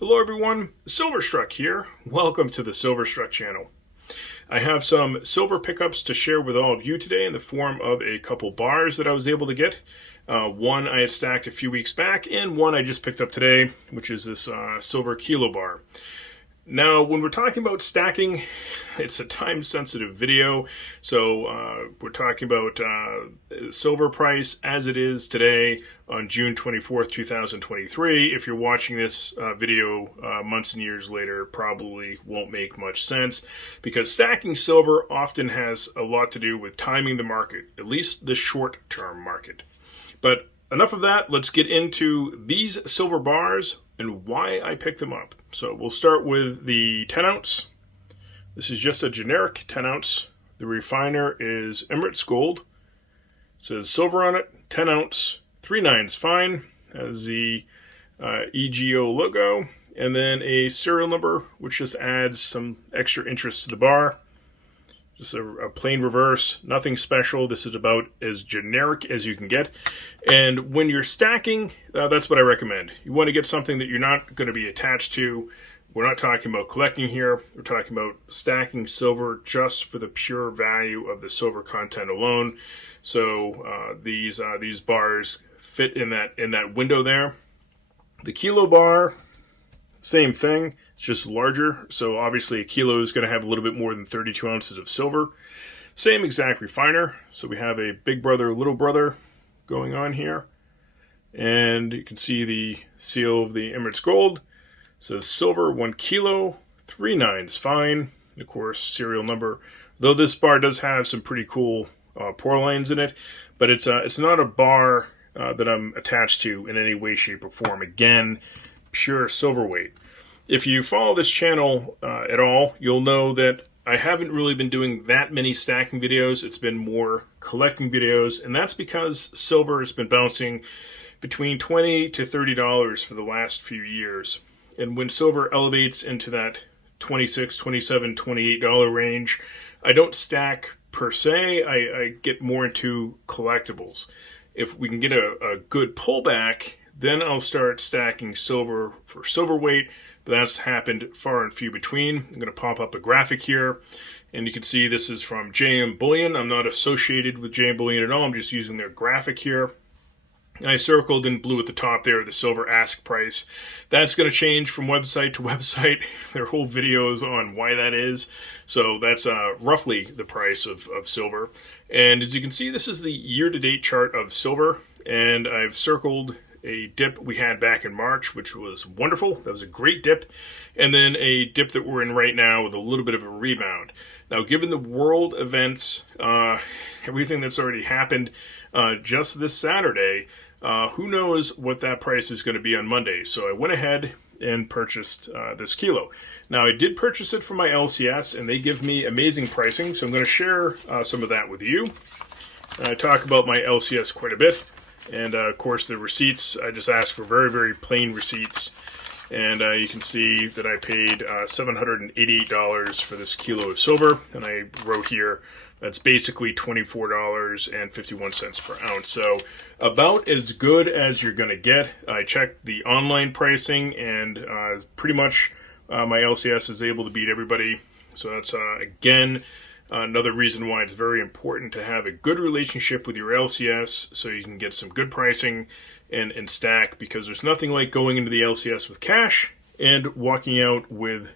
Hello everyone, Silverstruck here. Welcome to the Silverstruck channel. I have some silver pickups to share with all of you today in the form of a couple bars that I was able to get. One I had stacked a few weeks back, and one I just picked up today, which is this silver kilo bar. Now, when we're talking about stacking, it's a time-sensitive video, so we're talking about silver price as it is today on June 24th, 2023. If you're watching this video months and years later, probably won't make much sense, because stacking silver often has a lot to do with timing the market, at least the short-term market. But enough of that, let's get into these silver bars and why I picked them up. So we'll start with the 10 ounce. This is just a generic 10 ounce. The refiner is Emirates Gold. It says silver on it, 10 ounce, 3 nines fine. Has the EGO logo, and then a serial number, which just adds some extra interest to the bar. Just a plain reverse, nothing special. This is about as generic as you can get. And when you're stacking, that's what I recommend. You want to get something that you're not going to be attached to. We're not talking about collecting here. We're talking about stacking silver just for the pure value of the silver content alone. So these bars fit in that window there. The kilo bar, same thing. It's just larger, so obviously a kilo is going to have a little bit more than 32 ounces of silver. Same exact refiner, so we have a big brother, little brother going on here. And you can see the seal of the Emirates Gold. It says silver, 1 kilo, 3 nines fine. And of course, serial number. Though this bar does have some pretty cool pour lines in it, but it's not a bar that I'm attached to in any way, shape, or form. Again, pure silver weight. If you follow this channel at all, you'll know that I haven't really been doing that many stacking videos. It's been more collecting videos, and that's because silver has been bouncing between $20 to $30 for the last few years. And when silver elevates into that $26, $27, $28 range, I don't stack per se. I get more into collectibles. If we can get a good pullback, then I'll start stacking silver for silver weight. But that's happened far and few between. I'm going to pop up a graphic here, and you can see this is from JM Bullion. I'm not associated with JM Bullion at all. I'm just using their graphic here. And I circled in blue at the top there the silver ask price. That's going to change from website to website. There are whole videos on why that is. So that's roughly the price of silver. And as you can see, this is the year-to-date chart of silver. And I've circled a dip we had back in March, which was wonderful. That was a great dip. And then a dip that we're in right now with a little bit of a rebound. Now, given the world events, everything that's already happened just this Saturday, who knows what that price is going to be on Monday. So I went ahead and purchased this kilo. Now, I did purchase it from my LCS, and they give me amazing pricing. So I'm going to share some of that with you. I talk about my LCS quite a bit. And of course the receipts, I just asked for very, very plain receipts. And you can see that I paid $788 for this kilo of silver. And I wrote here, that's basically $24.51 per ounce. So about as good as you're going to get. I checked the online pricing, and pretty much my LCS is able to beat everybody. So that's, again, another reason why it's very important to have a good relationship with your LCS so you can get some good pricing and stack, because there's nothing like going into the LCS with cash and walking out with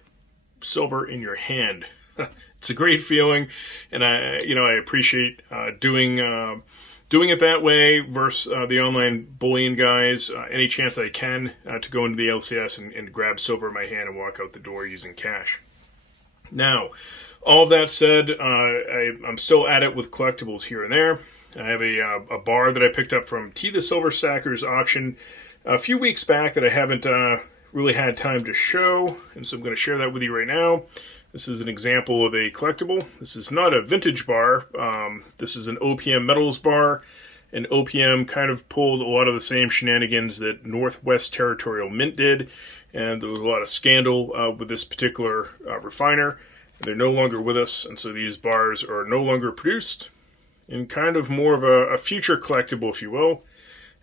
silver in your hand. It's a great feeling, and I appreciate doing it that way versus the online bullion guys. Any chance I can to go into the LCS and grab silver in my hand and walk out the door using cash. Now, all that said, I'm still at it with collectibles here and there. I have a bar that I picked up from the Silver Stackers auction a few weeks back that I haven't really had time to show, and so I'm going to share that with you right now. This is an example of a collectible. This is not a vintage bar. This is an OPM Metals bar, and OPM kind of pulled a lot of the same shenanigans that Northwest Territorial Mint did, and there was a lot of scandal with this particular refiner. They're no longer with us, and so these bars are no longer produced, and kind of more of a future collectible, if you will.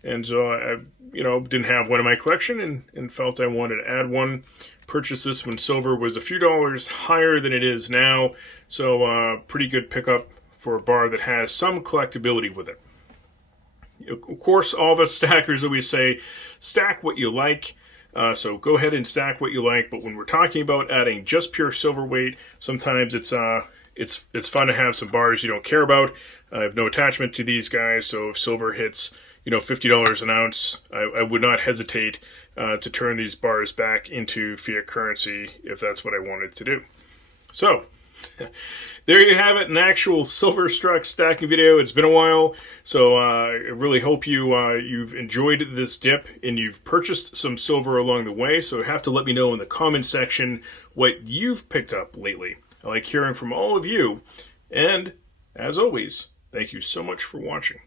And so I, didn't have one in my collection and felt I wanted to add one. Purchased this when silver was a few dollars higher than it is now. So pretty good pickup for a bar that has some collectability with it. Of course, all of us stackers always say, stack what you like. So go ahead and stack what you like. But when we're talking about adding just pure silver weight, sometimes it's fun to have some bars you don't care about. I have no attachment to these guys, so if silver hits $50 an ounce, I would not hesitate to turn these bars back into fiat currency if that's what I wanted to do. So there you have it, an actual Silverstruck stacking video. It's been a while, so I really hope you've enjoyed this dip and you've purchased some silver along the way. So you have to let me know in the comment section what you've picked up lately. I like hearing from all of you, and as always, thank you so much for watching.